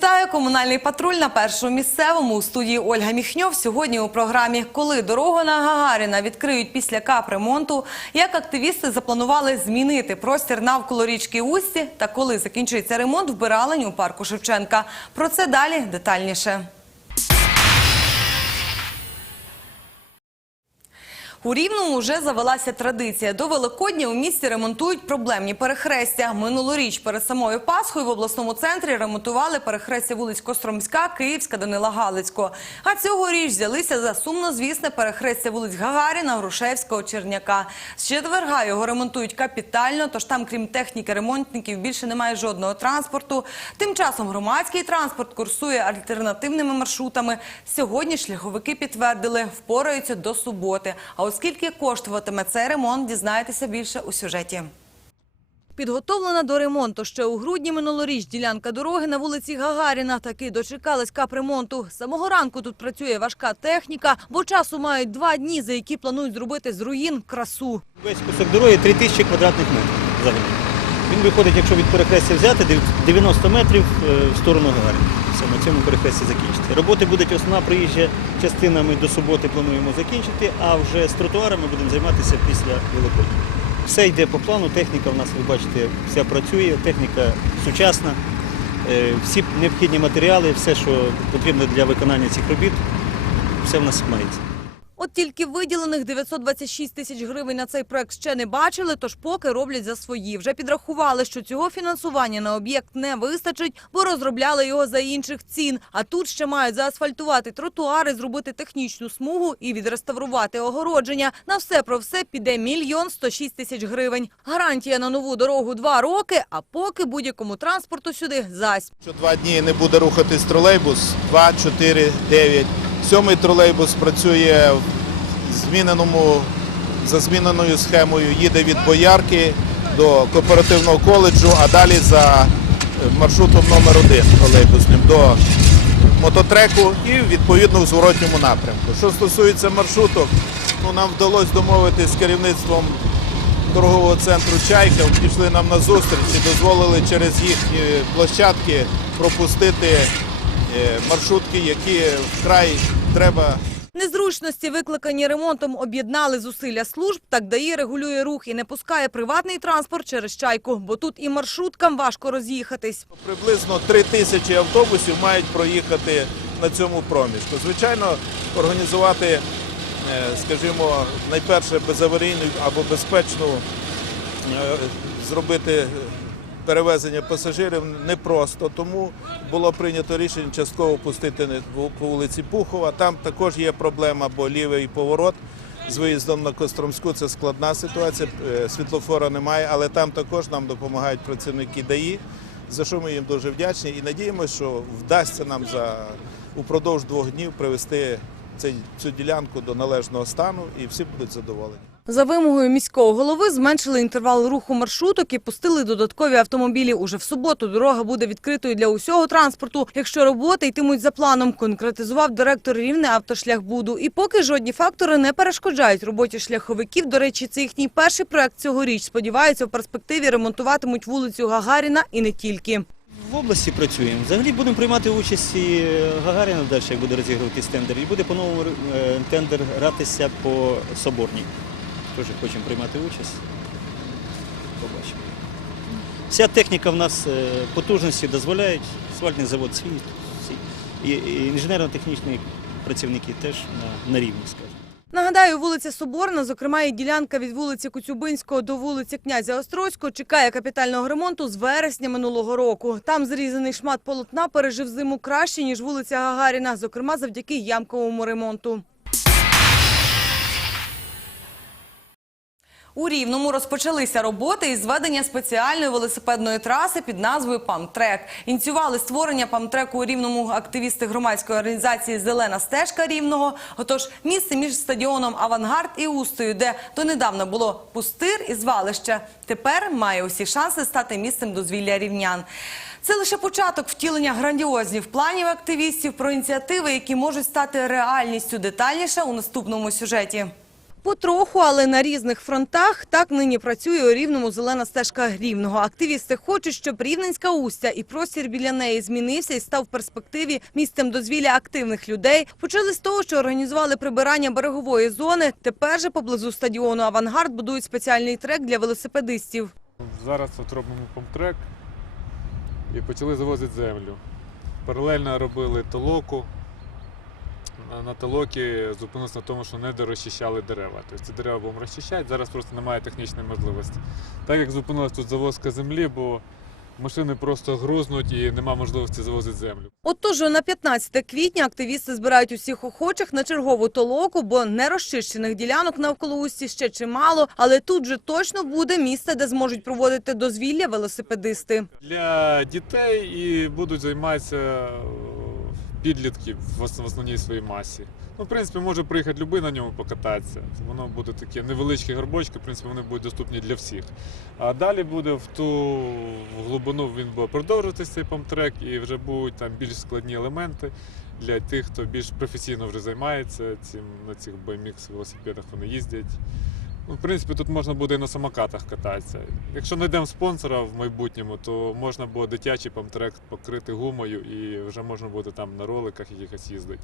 Вітаю комунальний патруль на першому місцевому у студії Ольга Міхньов. Сьогодні у програмі Коли дорогу на Гагаріна відкриють після капремонту, як активісти запланували змінити простір навколо річки Усті та коли закінчується ремонт вбиралень у парку Шевченка. Про це далі детальніше. У Рівному вже завелася традиція. До Великодня у місті ремонтують проблемні перехрестя. Минулоріч перед самою Пасхою в обласному центрі ремонтували перехрестя вулиць Костромська, Київська, Данила Галицького. А цьогоріч взялися за сумнозвісне перехрестя вулиць Гагаріна, Грушевського, Черняка. З четверга його ремонтують капітально, тож там, крім техніки ремонтників, більше немає жодного транспорту. Тим часом громадський транспорт курсує альтернативними маршрутами. Сьогодні шляховики підтвердили, впораються до суботи. А оскільки коштуватиме цей ремонт, дізнаєтеся більше у сюжеті. Підготовлена до ремонту ще у грудні минулоріч ділянка дороги на вулиці Гагаріна таки дочекалась капремонту. З самого ранку тут працює важка техніка, бо часу мають два дні, за які планують зробити з руїн красу. Весь кусок дороги 3000 квадратних метрів взагалі. Він виходить, якщо від перехрестя взяти, 90 метрів е, в сторону Гагаріна. Все, на цьому перехресті закінчиться. Роботи будуть основна проїжджа частина ми до суботи плануємо закінчити, а вже з тротуарами будемо займатися після Великодня. Все йде по плану, техніка в нас, ви бачите, вся працює, техніка сучасна, Е, всі необхідні матеріали, все, що потрібно для виконання цих робіт, все в нас мається. От тільки виділених 926 тисяч гривень на цей проект ще не бачили, тож поки роблять за свої. Вже підрахували, що цього фінансування на об'єкт не вистачить, бо розробляли його за інших цін. А тут ще мають заасфальтувати тротуари, зробити технічну смугу і відреставрувати огородження. На все про все піде мільйон 106 тисяч гривень. Гарантія на нову дорогу два роки, а поки будь-якому транспорту сюди зась. Що два дні не буде рухатись тролейбус, 2, 4, 9. Сьомий тролейбус працює в зміненому, за зміненою схемою, їде від Боярки до кооперативного коледжу, а далі за е, маршрутом номер один тролейбусним до мототреку і відповідно в зворотньому напрямку. Що стосується маршруток, ну, нам вдалося домовитися з керівництвом торгового центру Чайка пішли нам на зустріч і дозволили через їхні площадки пропустити маршрутки, які вкрай треба Незручності, викликані ремонтом, об'єднали зусилля служб. Так ДАІ регулює рух і не пускає приватний транспорт через чайку, бо тут і маршруткам важко роз'їхатись. приблизно 3 тисячі автобусів мають проїхати на цьому проміжку. Звичайно, організувати, е, скажімо, найперше безаварійну або безпечну е, зробити перевезення пасажирів непросто, тому було прийнято рішення частково пустити по- вулиці Пухова. Там також є проблема, бо лівий поворот з виїздом на Костромську це складна ситуація. е, Світлофора немає, але там також нам допомагають працівники ДАІ, за що ми їм дуже вдячні і надіємося, що вдасться нам упродовж двох днів привести цю ділянку до належного стану і всі будуть задоволені. За вимогою міського голови зменшили інтервал руху маршруток і пустили додаткові автомобілі. Уже в суботу дорога буде відкритою для усього транспорту, якщо роботи йтимуть за планом, конкретизував директор Рівне автошляхбуду. І поки жодні фактори не перешкоджають роботі шляховиків. До речі, це їхній перший проект цьогоріч. Сподіваються, в перспективі ремонтуватимуть вулицю Гагаріна і не тільки. В області працюємо. Взагалі будемо приймати участь і Гагаріна далі, як буде розігруватись тендер. І буде по-новому е, тендер гратися по Соборній. Теж хочемо приймати участь. Побачимо. Вся техніка в нас е, потужності дозволяють. Асфальтний завод свій. І, інженерно-технічні працівники теж на, на рівні, скажімо. Нагадаю, вулиця Соборна, зокрема і ділянка від вулиці Коцюбинського до вулиці Князя Острозького, чекає капітального ремонту з вересня минулого року. Там зрізаний шмат полотна пережив зиму краще, ніж вулиця Гагаріна, зокрема завдяки ямковому ремонту. У Рівному розпочалися роботи із зведення спеціальної велосипедної траси під назвою «Памтрек». Ініціювали створення «Памтреку» у Рівному активісти громадської організації «Зелена стежка Рівного». Отож, місце між стадіоном «Авангард» і Устою, де донедавна було пустир і звалище, тепер має усі шанси стати місцем дозвілля рівнян. Це лише початок втілення грандіозних планів активістів про ініціативи, які можуть стати реальністю детальніше у наступному сюжеті. Потроху, але на різних фронтах так нині працює у Рівному зелена стежка Рівного. Активісти хочуть, щоб Рівненська устя і простір біля неї змінився і став в перспективі місцем дозвілля активних людей. Почали з того, що організували прибирання берегової зони. Тепер же поблизу стадіону Авангард будують спеціальний трек для велосипедистів. Зараз от робимо помтрек і почали завозити землю. Паралельно робили толоку. На- толокі зупинилися на тому, що не дорозчищали дерева. Тобто ці дерева будемо розчищати, зараз просто немає технічної можливості. Так як зупинилась тут завозка землі, бо машини просто грузнуть і немає можливості завозити землю. Отож, на 15 квітня активісти збирають усіх охочих на чергову толоку, бо нерозчищених ділянок навколо усті ще чимало, але тут же точно буде місце, де зможуть проводити дозвілля велосипедисти. Для дітей і будуть займатися підлітки в основній своїй масі. Ну, в принципі, може приїхати любий на ньому покататися. Воно буде таке невеличкі горбочки, в принципі, вони будуть доступні для всіх. А далі буде в ту глибину він буде продовжуватися цей помтрек, і вже будуть там більш складні елементи для тих, хто більш професійно вже займається цим на цих BMX велосипедах вони їздять. Ну, в принципі, тут можна буде і на самокатах кататися. Якщо знайдемо спонсора в майбутньому, то можна буде дитячий памтрек покрити гумою і вже можна буде там на роликах якихось їздити.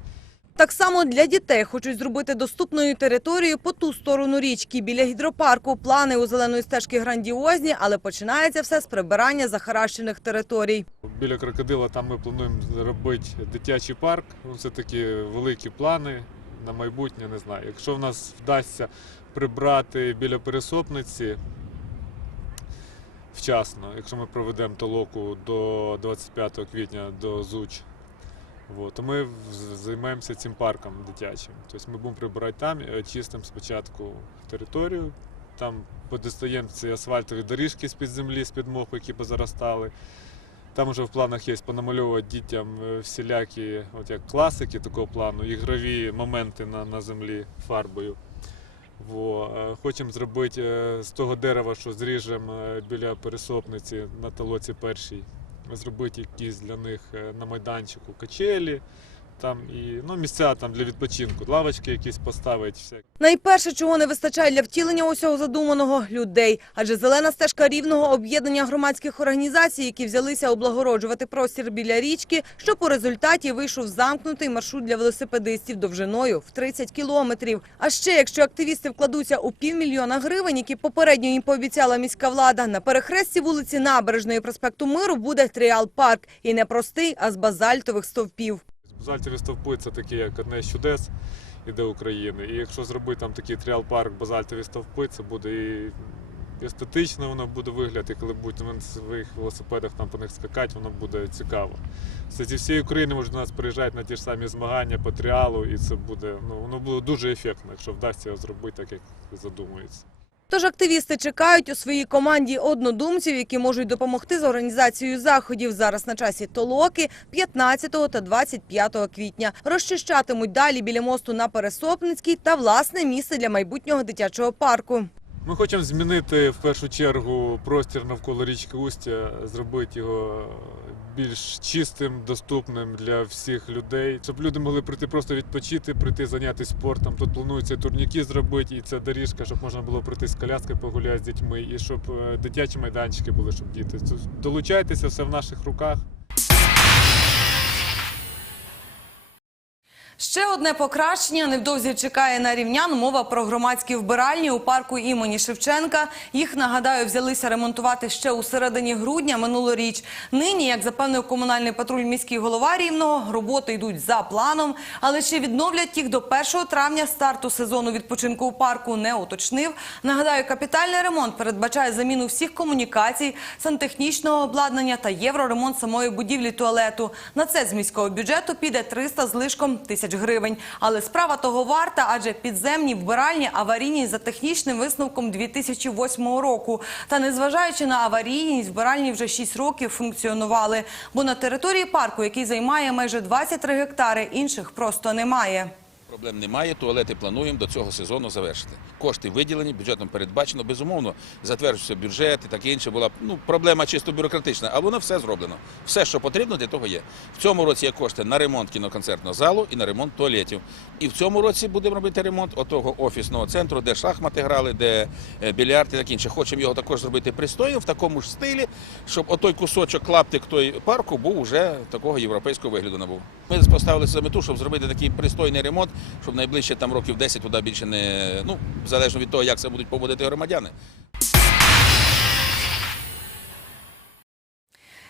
Так само для дітей хочуть зробити доступною територію по ту сторону річки. Біля гідропарку плани у зеленої стежки грандіозні, але починається все з прибирання захаращених територій. Біля крокодила там ми плануємо зробити дитячий парк. Ну, це такі великі плани на майбутнє, не знаю. Якщо в нас вдасться прибрати біля пересопниці вчасно, якщо ми проведемо толоку до 25 квітня до ЗУЧ, вот, то ми займаємося цим парком дитячим. Тобто ми будемо прибирати там, е, чистимо спочатку територію, там подістаємо ці асфальтові доріжки з-під землі, з-під моху, які позаростали. Там вже в планах є понамальовувати дітям е, всілякі, от як класики такого плану, ігрові моменти на, на землі фарбою. Во. е, Хочемо зробити е, з того дерева, що зріжемо е, біля пересопниці на толоці першій, зробити якісь для них на майданчику качелі, там і ну, місця там для відпочинку, лавочки якісь поставити. Все. Найперше, чого не вистачає для втілення усього задуманого – людей. Адже зелена стежка рівного об'єднання громадських організацій, які взялися облагороджувати простір біля річки, що по результаті вийшов замкнутий маршрут для велосипедистів довжиною в 30 кілометрів. А ще, якщо активісти вкладуться у півмільйона гривень, які попередньо їм пообіцяла міська влада, на перехресті вулиці Набережної проспекту Миру буде тріал-парк. І не простий, а з базальтових стовпів. Базальтові стовпи це такі як одне з чудес іде України. І якщо зробити там такий тріал-парк базальтові стовпи, це буде і естетично воно буде вигляд, і коли будуть на своїх велосипедах там по них скакати, воно буде цікаво. Це зі всієї України можуть до нас приїжджати на ті ж самі змагання по тріалу, і це буде, ну воно буде дуже ефектно, якщо вдасться його зробити так, як задумується. Тож активісти чекають у своїй команді однодумців, які можуть допомогти з організацією заходів. Зараз на часі толоки 15 та 25 квітня. Розчищатимуть далі біля мосту на Пересопницькій та власне місце для майбутнього дитячого парку. Ми хочемо змінити в першу чергу простір навколо річки Устя, зробити його більш чистим, доступним для всіх людей, щоб люди могли прийти просто відпочити, прийти зайнятися спортом. Тут планується турніки зробити, і ця доріжка, щоб можна було прийти з коляски, погуляти з дітьми, і щоб е, дитячі майданчики були, щоб діти. Долучайтеся, все в наших руках. Ще одне покращення невдовзі чекає на рівнян. Мова про громадські вбиральні у парку імені Шевченка. Їх нагадаю, взялися ремонтувати ще у середині грудня минулоріч. Нині, як запевнив комунальний патруль міський голова рівного, роботи йдуть за планом, але чи відновлять їх до 1 травня старту сезону відпочинку у парку не уточнив. Нагадаю, капітальний ремонт передбачає заміну всіх комунікацій, сантехнічного обладнання та євроремонт самої будівлі туалету. На це з міського бюджету піде 300 з лишком тисяч гривень. Але справа того варта, адже підземні вбиральні аварійні за технічним висновком 2008 року. Та незважаючи на аварійність, вбиральні вже 6 років функціонували. Бо на території парку, який займає майже 23 гектари, інших просто немає. Проблем немає, туалети плануємо до цього сезону завершити. Кошти виділені, бюджетом передбачено. Безумовно, затверджується бюджет і таке інше. Була ну, проблема чисто бюрократична, а воно все зроблено. Все, що потрібно, для того є. В цьому році є кошти на ремонт кіноконцертного залу і на ремонт туалетів. І в цьому році будемо робити ремонт отого офісного центру, де шахмати грали, де е, більярд і таке інше. Хочемо його також зробити пристойно, в такому ж стилі, щоб отой кусочок клаптик той парку був уже такого європейського вигляду набув. Ми поставили за мету, щоб зробити такий пристойний ремонт, щоб найближче там років 10 туди більше не ну залежно від того, як це будуть поводити громадяни.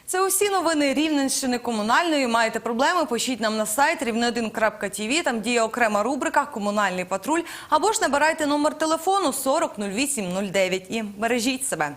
Це усі новини Рівненщини комунальної. Маєте проблеми? Пишіть нам на сайт рівне1.тв, Там діє окрема рубрика Комунальний патруль. Або ж набирайте номер телефону 40 08 09 і бережіть себе.